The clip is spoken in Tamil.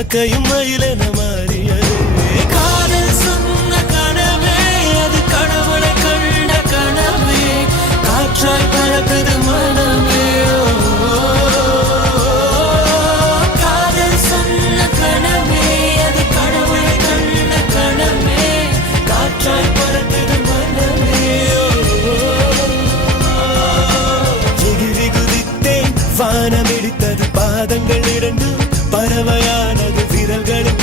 காக்கையும் மயிலென மாறியது. காதல் சொன்ன கனவே அது கடவுளை கண்ட கனவே, காற்றாய் பறக்குது மனமே. காதல் சொன்ன கனவே அது கடவுளை கண்ட கனவே, காற்றாய் பறக்குது மனமே. எகிரி குதித்தேன், வானம் இடித்தது, பாதங்கள் இரண்டு பறவையானது, விரல்களின்